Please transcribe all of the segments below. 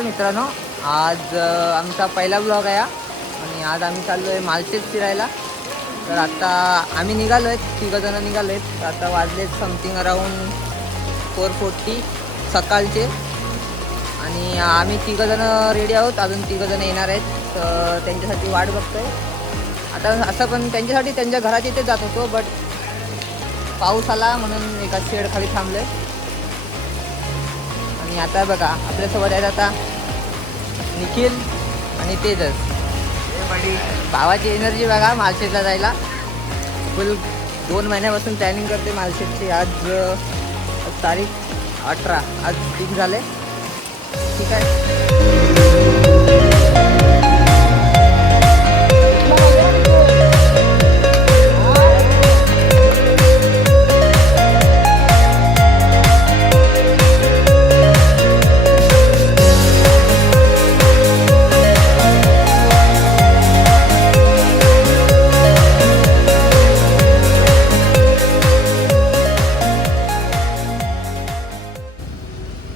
नमस्कार मित्रांनो, आज आमचा पहिला ब्लॉग आहे आणि आज आम्ही चाललो आहे मालशेज फिरायला. तर आता आम्ही निघालो आहेत, तिघंजणं निघालो आहेत. तर आता वाजलेत समथिंग अराऊंड 4:40 सकाळचे आणि आम्ही तिघंजणं रेडी आहोत. अजून तिघंजणं येणार आहेत, तर त्यांच्यासाठी वाट बघतोय. आता असं पण त्यांच्यासाठी त्यांच्या घराच्या इथे जात होतो, बट पाऊस आला म्हणून एका शेड खाली थांबले. आणि आता बघा आपल्यासोबत आहेत आता निखिल आणि तेजस. भावाची एनर्जी बघा मालशेजला जायला. फुल 2 महिन्यापासून प्लॅनिंग करते मालशेजची. आज तारीख 18, आज फिक्स झाले. ठीक आहे.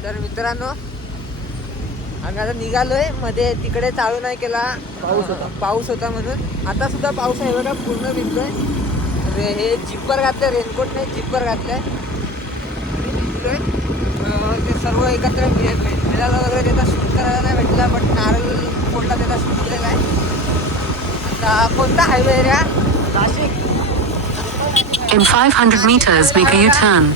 तर मित्रांनो आम्ही आता निघालोय. मध्ये तिकडे चालू नाही केला, पाऊस होता म्हणून. आता सुद्धा पाऊस आहे बघा, पूर्ण भिजतोय. हे जिप्पर घातलंय, रेनकोट नाही जिप्पर घातलंय. ते सर्व एकत्र मिळालं वगैरे त्याचा शूट करायला नाही भेटला, बट नारळ फोडला त्याचा शूट केलेला आहे. आता कोणता highway area? Nashik. In 500 meters, make a U-turn.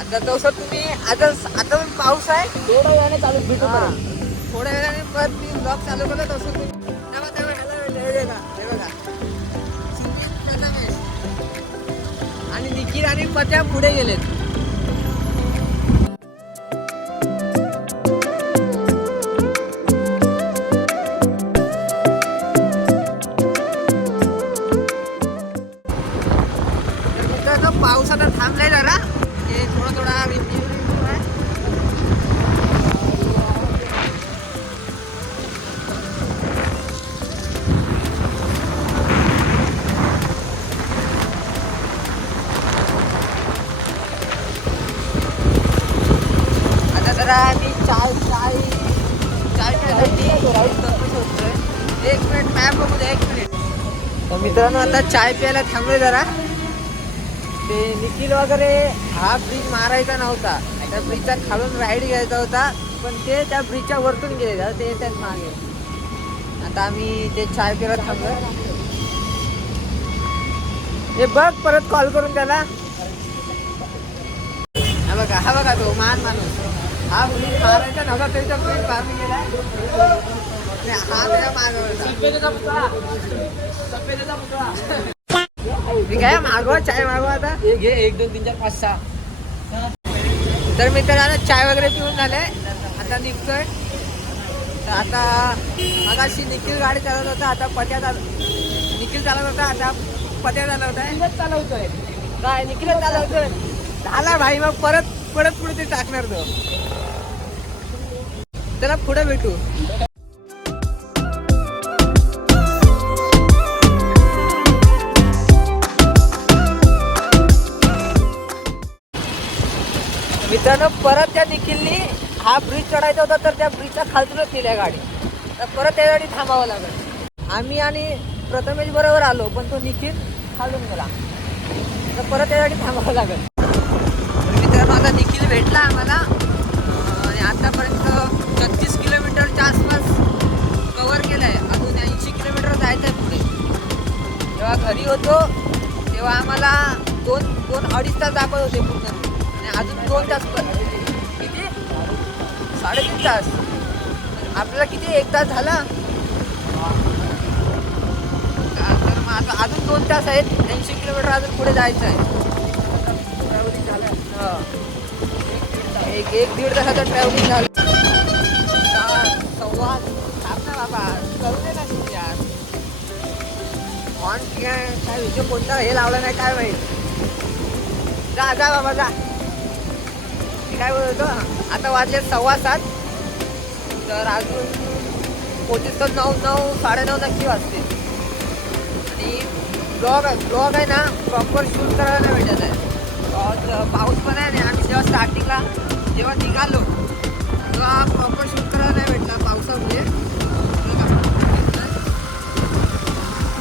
आता तसं तुम्ही आता पण पाऊस आहे, थोड्या वेळाने चालू भेटू. थोड्या वेळाने परत मी ब्लॉग चालू करतो. तसं तुम्ही आणि निखिल आणि पत्या पुढे गेलेत. तर मित्रांनो पाऊस आता थांबलाय जरा. हे थोडा रिव्ह्यू आहे. आता जरा मी चाय पिण्यासाठी शोधतोय. 1 मिनिट मॅप बघू दे, 1 मिनिट. तर मित्रांनो आता चाय प्यायला थांबलोय जरा. ते निखिल वगैरे हा ब्रिज मारायचा नव्हता, त्या ब्रिजचा खालून राईड घ्यायचा होता, पण ते त्या ब्रिजच्या वरतून गेले. ते येतात मागे. आता आम्ही ते चाय पिरत थांबलोय. हे बघ परत कॉल करून त्याला. हा बघा तो माणूस. हा ब्रिज मारायचा नव्हता तरी तो ब्रिज मारून गेला. हा त्याला काय मागवा, चाय मागवा. आता हे घे, 1 2 3 4 5 6. तर मित्रांनो चाय वगैरे पिऊन झाले, आता निघतोय. तर आता मगाशी निखिल गाडी चालवत होता, आता निखिल चालवत होता, आता पत्या चालवतोय. काय निखिल चालवतोय. झाला भाई, मग परत पुढे ते टाकणार तो. त्याला पुढे भेटू. मित्रांनो परत त्या निखिलनी हा ब्रिज चढायचा होता, तर त्या ब्रिजच्या खालतूनच केल्या गाडी. तर परत त्यासाठी थांबावं लागेल. आम्ही आणि प्रथमेश बरोबर आलो, पण तो निखिल खालून गेला, तर परत त्यासाठी थांबावं लागेल. मित्रांनो आता निखिल भेटला आम्हाला आणि आतापर्यंत 36 किलोमीटरच्या आसपास कव्हर केलं आहे. अजून 80 किलोमीटर जायचं आहे पुढे. जेव्हा घरी होतो तेव्हा आम्हाला 2-2.5 तास दाखवत होते पूर्ण. अजून 2 तास, पण किती 3.5 तास. आपल्याला किती 1 तास झाला. तर मग आता अजून 2 तास आहेत. 80 किलोमीटर अजून पुढे जायचं आहे. ट्रॅव्हलिंग झालं. 1-1.5 तासाचं ट्रॅव्हलिंग झालं. 6 थांब ना बाबा, करू दे ना तुम्ही यार. काय विषय कोणता हे लावला नाही काय माहीत. जा बाबा जा. काय बोलतो, आता वाजले 7:15. तर अजून पोचेस तर 9 साडेनऊ नक्की वाजते. आणि ब्लॉग आहे ना प्रॉपर शूट करायला नाही भेटत आहे. पाऊस पण आहे. आणि आम्ही जेव्हा स्टार्टिंगला जेव्हा निघालो तेव्हा प्रॉपर शूट करायला नाही भेटला पावसामुळे.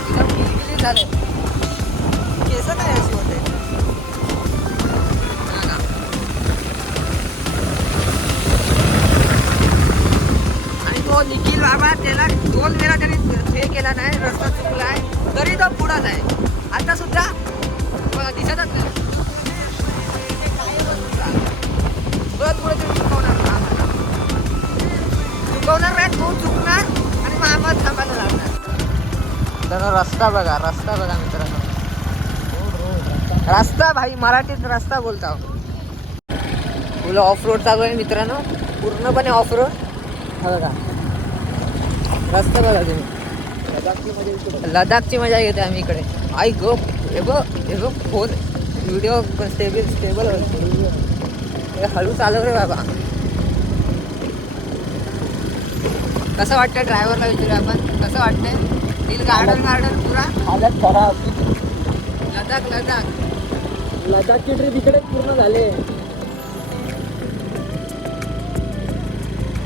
एकदम किलकिली झाले, केस काय अशी होते. आणि तो निखिल बाबा त्याला 2 वेळा त्यांनी हे केला नाही, रस्ता चुकला आहे तरी तो पुढंच आहे. आता सुद्धा दिसतच नाही. परत पुढे ते चुकवणार नाही, तो चुकणार आणि मामा थांबायला लागणार. तर रस्ता बघा मित्रांनो, रस्ता भाई मराठीत रस्ता बोलता. फुल ऑफ रोड चालू आहे मित्रांनो, पूर्णपणे ऑफ रोड. हा बघा रस्ता बघा तुम्ही. लडाखची मजा घेते आम्ही इकडे. आई गो हे बघ फोन व्हिडिओ स्टेबल हळू चालव रे बाबा. कसं वाटतं ड्रायव्हरला विचारूया आपण, कसं वाटतंय? दिल गार्डन पुरा हालत खराब. लडाखची ट्रिप इकडे पूर्ण झाले.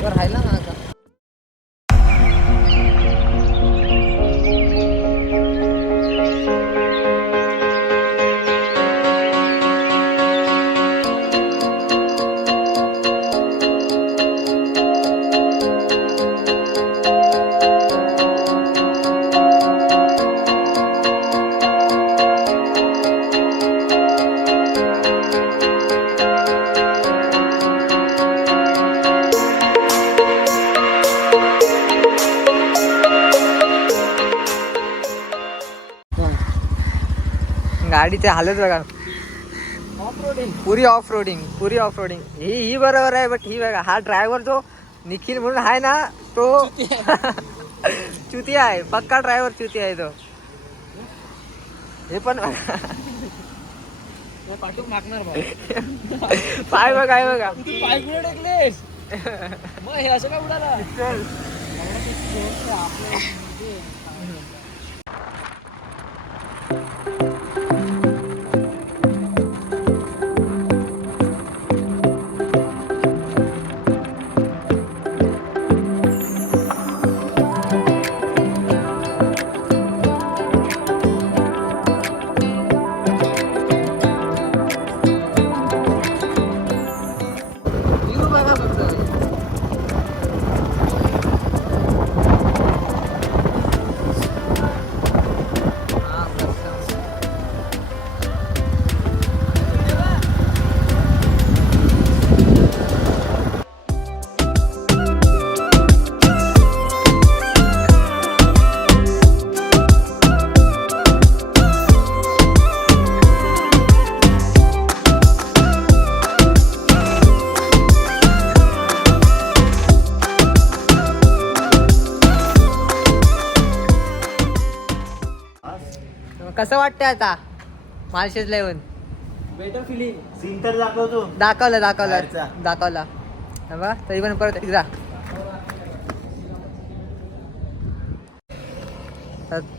राहिला ना आता. गाडीचे हालत बघा, पुरी ऑफ रोडिंग. ही बरोबर आहे. बट ही बघा, हा ड्रायव्हर जो निखिल म्हणून आहे ना, तो चुतिया आहे, पक्का ड्रायव्हर चुतिया आहे तो. हे पण पाठवून मागणार पाय बघा, आहे बघा पाय कुठे टेकलेस. मग हे असं काय उडाला. व्ह्यू बघा फक्त. कसं वाटतंय आता माळशेजला येऊन? Better feeling. सीन तर दाखवतो. दाखवला बा. तरी पण परत एकदा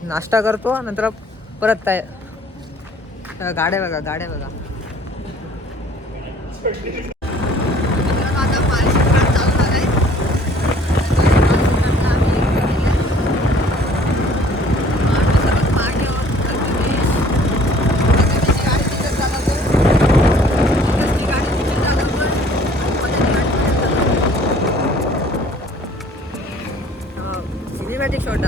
नाश्ता करतो, नंतर परत काय. गाड्या बघा. आता माळशेज घाट चालू झालाय. Cinematic shot.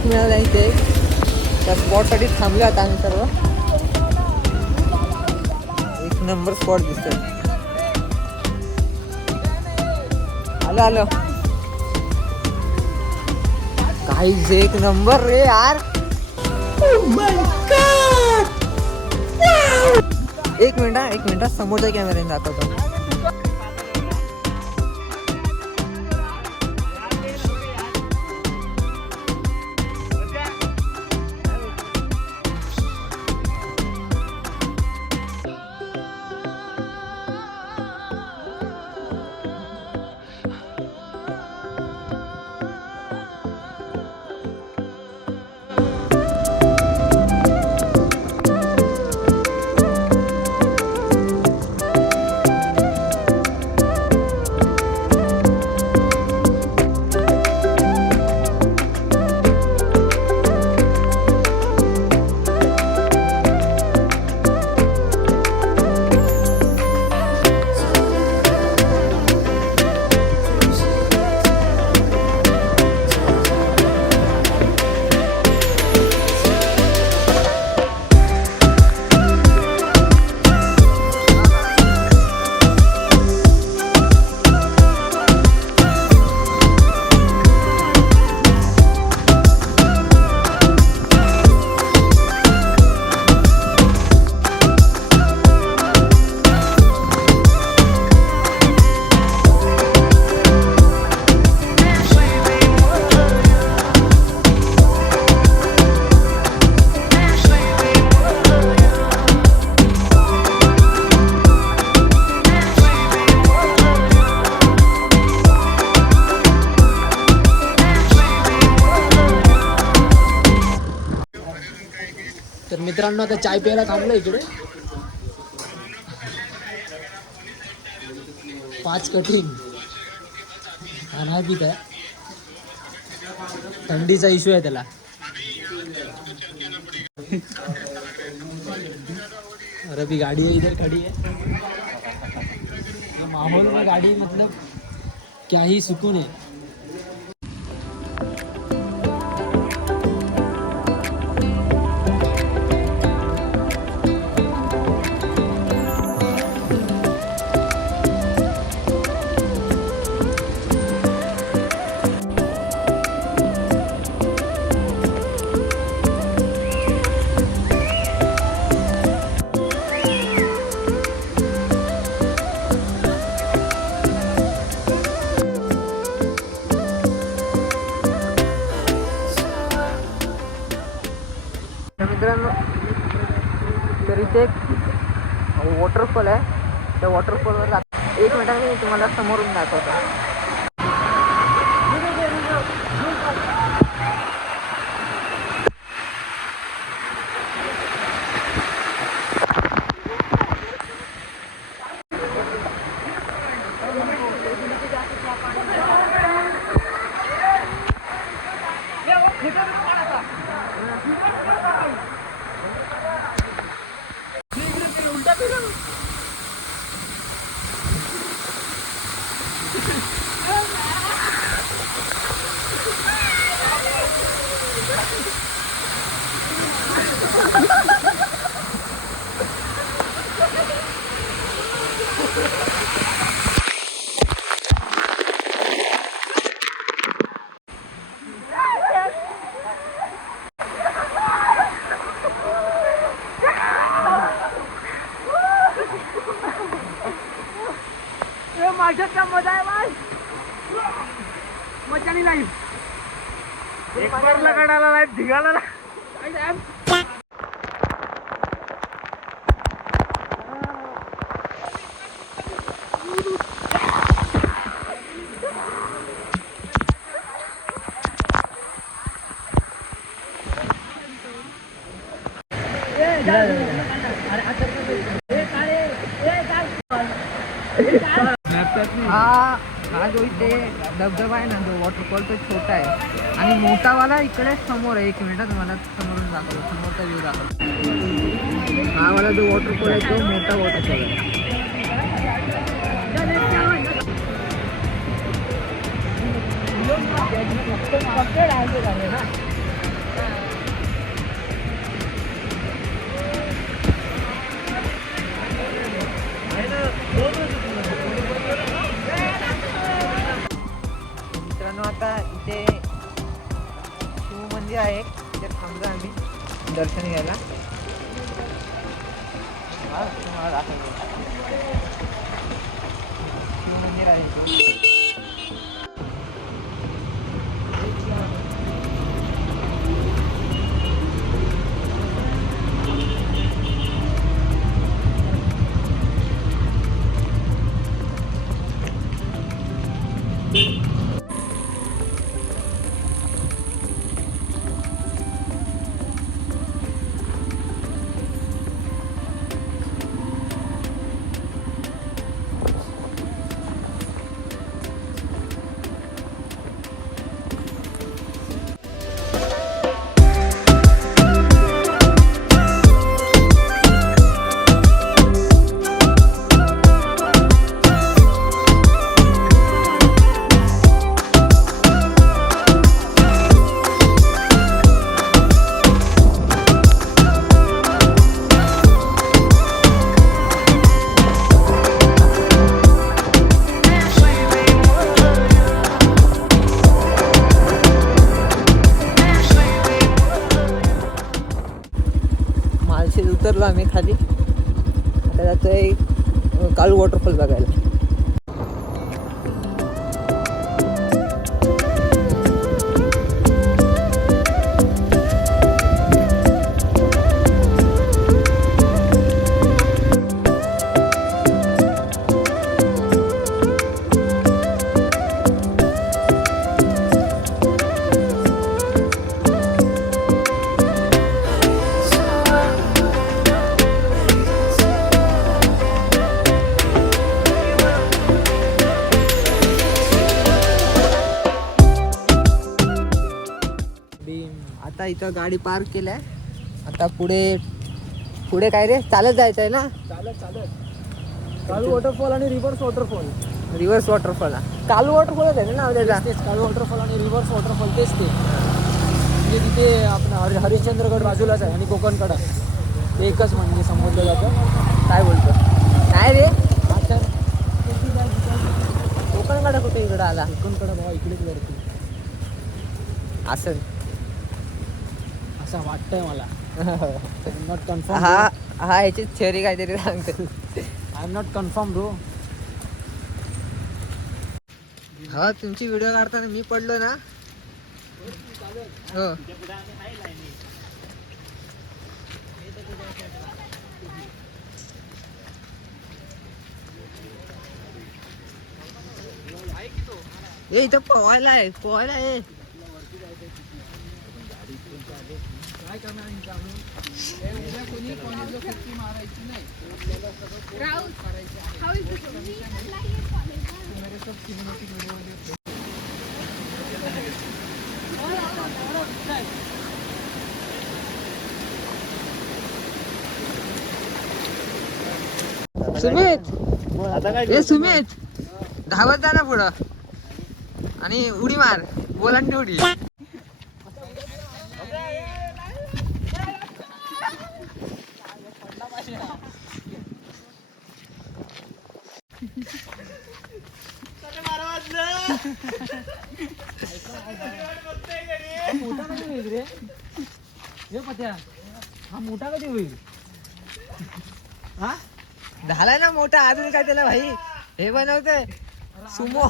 स्पॉट मिळाला इथे. त्या स्पॉटसाठी थांबले आता आम्ही सर्व. एक नंबर स्पॉट दिसतोय. आलो काहीच एक नंबर रे यार. एक मिनिट समोरच्या कॅमेऱ्याने दाखवतो. तर मित्रांनो आता चाय प्यायला थांबलो इकडे. 5 कठीण हा नाही पित आहे. थंडीचा इश्यू आहे त्याला. अरे भी गाड़ी है इधर खड़ी है. ये माहौल में गाड़ी मतलब क्या ही सुकून है. मित्रांनो तर इथे एक वॉटरफॉल आहे. त्या वॉटरफॉलवर एक मिनिटाने मी तुम्हाला समोरून दाखवतो. माझ्या मजा आहे बाय. मजानी लाईफ एक बारला काढायला लाईफ ढिगाला हा जो इथे धबधबा आहे ना, जो वॉटरफॉल तो छोटा आहे आणि मोठावाला इकडे समोर आहे. 1 मिनिट तुम्हाला समोरून दाखवतो, समोरचा व्ह्यू दाखवतो. हा वाला जो वॉटरफॉल आहे तो मोठा वॉटरफॉल आहे. शिवमंदिर आहे इथे. मालशेत उतरलो आम्ही खाली. आता जातोय काळू वॉटरफॉल बघायला. आता इथं गाडी पार्क केलाय. आता पुढे काय रे, चालत जायचं आहे ना? चालत काळू वॉटरफॉल आणि reverse waterfall. Reverse waterfall. Kalu waterfall आहे ना त्याचा? तेच काळू वॉटरफॉल आणि रिव्हर्स वॉटरफॉल तेच ते. म्हणजे तिथे आपण हरिश्चंद्रगड बाजूलाच आहे आणि कोकणकडा ते एकच म्हणजे संबोधलं जातं. काय बोलतो? नाही रे, आता कोकणकडा कुठे इकडं आला? कोकणकडा बाबा इकडेच वरती असं असं वाटतंय मला. Not confirm. हा ह्याची थेअरी काहीतरी सांगते. I am not confirm bro. हा तुमची व्हिडिओ काढताना मी पडलो ना. हो ए इथं पोहायला आहे. सुमित, ए सुमित, धावत जा ना पुढं आणि उडी मार. बोलांटी उडी. मोठा कधी होईल रे हे पत्या? हा मोठा कधी होईल? हा झालाय ना मोठा. अजून काय त्याला भाई हे बनवतंय सुमो.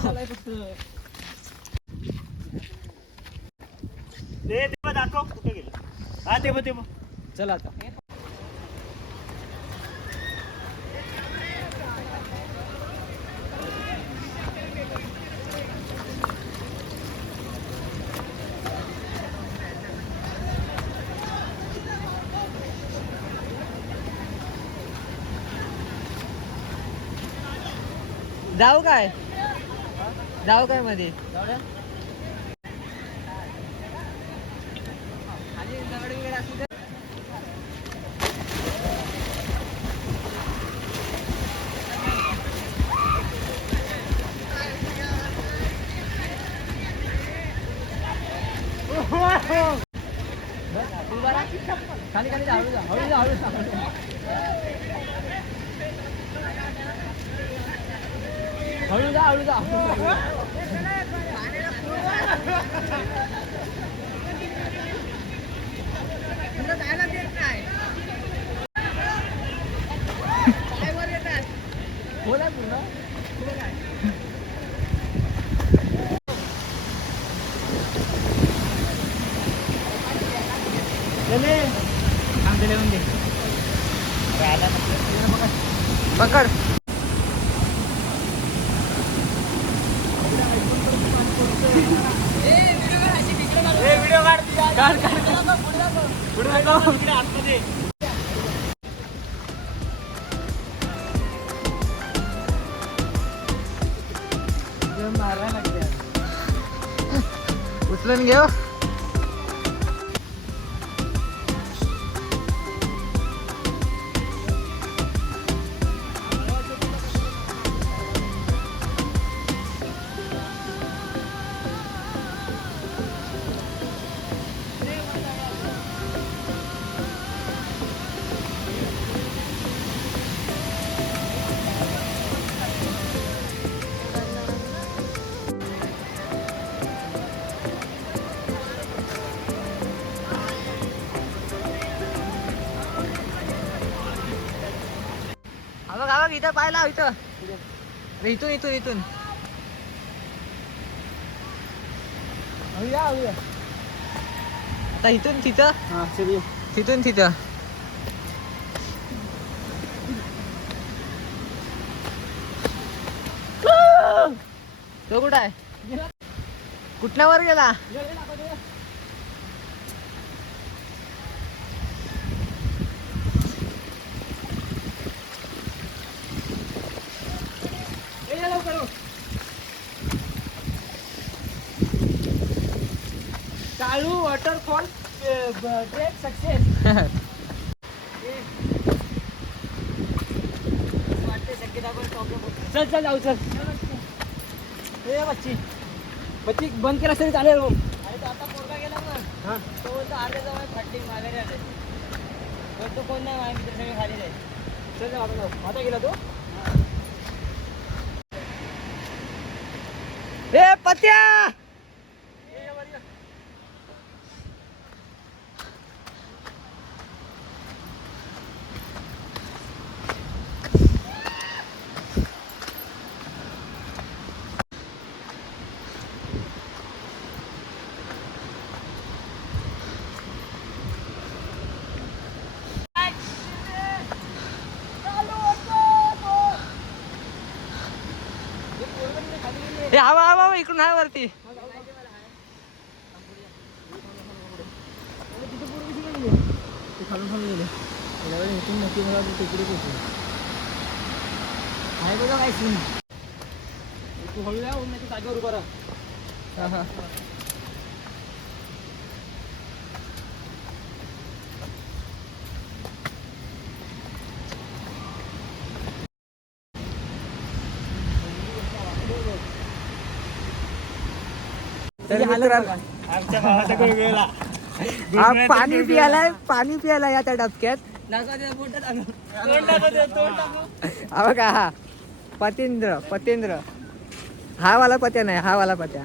दाखव कुठे गेलं. हा ते बघ. चला आता जाऊ काय मध्ये? खाली दगड वगैरे असू दे. खाली खाली हळू जा. हळू जा. जायला देत नाही. पकड. उचलून घेऊ. हा बघ इथं पाहिला इथं. अरे इथून इथून इथून आता इथून तिथं. हां चल ये. तिथून तिथं. तो कुठं आहे? कुठल्यावर गेला? चालू वॉटरफॉल ट्रेक सक्सेस. चल चल जाऊ चल. ए बच्ची बच्ची बंद केला तरी चालेल मग. आता पोरगा गेला मग. हां तो बोलतो अर्ध्या जवळ फटिंग मागायला आले. तो कोण नाही माझ्या मित्र सगळे खाली जाईल. चल जाऊ आता जाऊ. आता गेला तो. ए पत्या. ए हवा हवा इकडून आहे वरती. खालून खालून गेले. त्यावेळी इथून नक्की मला तिकडे पोहोचलो. आहे बघा काय सीन. तू हळू या मी जागेवर उभा राहा. हा. तर मित्रांनो, आमच्या भावाचा कोण गेला. हा पाणी पियाला या त्या डबक्यात. हा बघा हा पतेंद्र. हा वाला पत्या नाही, हा वाला पत्या.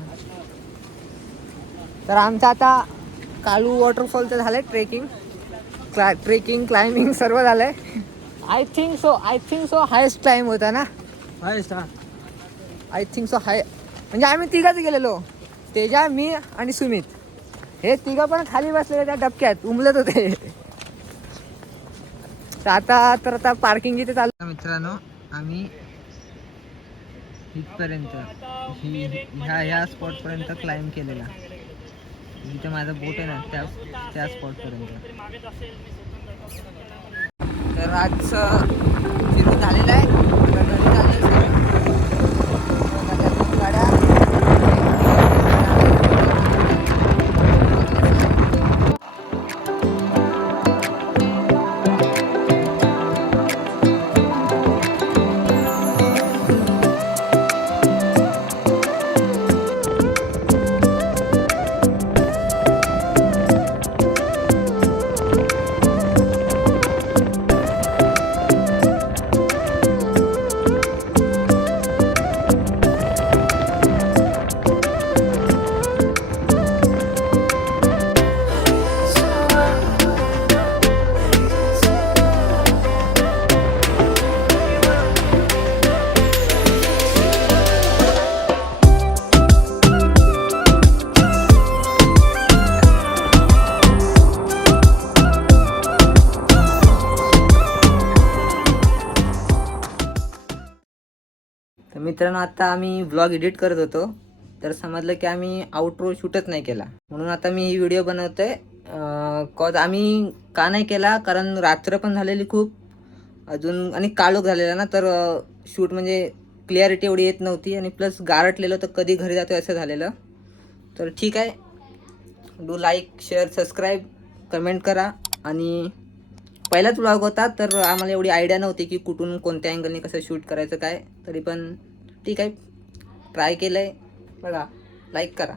तर आमचं आता कालू वॉटरफॉलचं झालंय ट्रेकिंग क्लाइम्बिंग सर्व झालंय. I think so highest climb होता ना. हायस्ट हा. आय थिंक सो हाय. म्हणजे आम्ही तिघाच गेलेलो, तेजा, मी आणि सुमित. हे तिघं पण खाली बसलेले त्या डबक्यात उमलत होते. तर आता पार्किंग इथे चालू. मित्रांनो आम्ही इथपर्यंत ह्या स्पॉट पर्यंत क्लाइम्ब केलेला. जिथे माझा बोट आहे ना त्या स्पॉट पर्यंत. तर आजचं फिरून झालेलं आहे. घरी चालले गाड्या. मित्रांनो आता आम्ही व्लॉग एडिट करत होतो तर समजलं की आम्ही आउटरो शूटच नाही केला, म्हणून आता मी ही व्हिडिओ बनवतोय. कॉज आम्ही का नाही केला, कारण रात्र पण झालेली खूप अजून आणि काळोख झालेला ना, तर शूट म्हणजे क्लिअरिटी एवढी येत नव्हती आणि प्लस गारटलेलं तर कधी घरी जातो असं झालेलं. तर ठीक आहे, do like share subscribe comment करा. आणि पहिलाच व्लॉग होता तर आम्हाला एवढी आयडिया नव्हती की कुठून कोणत्या अँगलने कसं शूट करायचं काय, तरी पण ठीक आहे ट्राय केलं आहे. बघा, लाईक करा.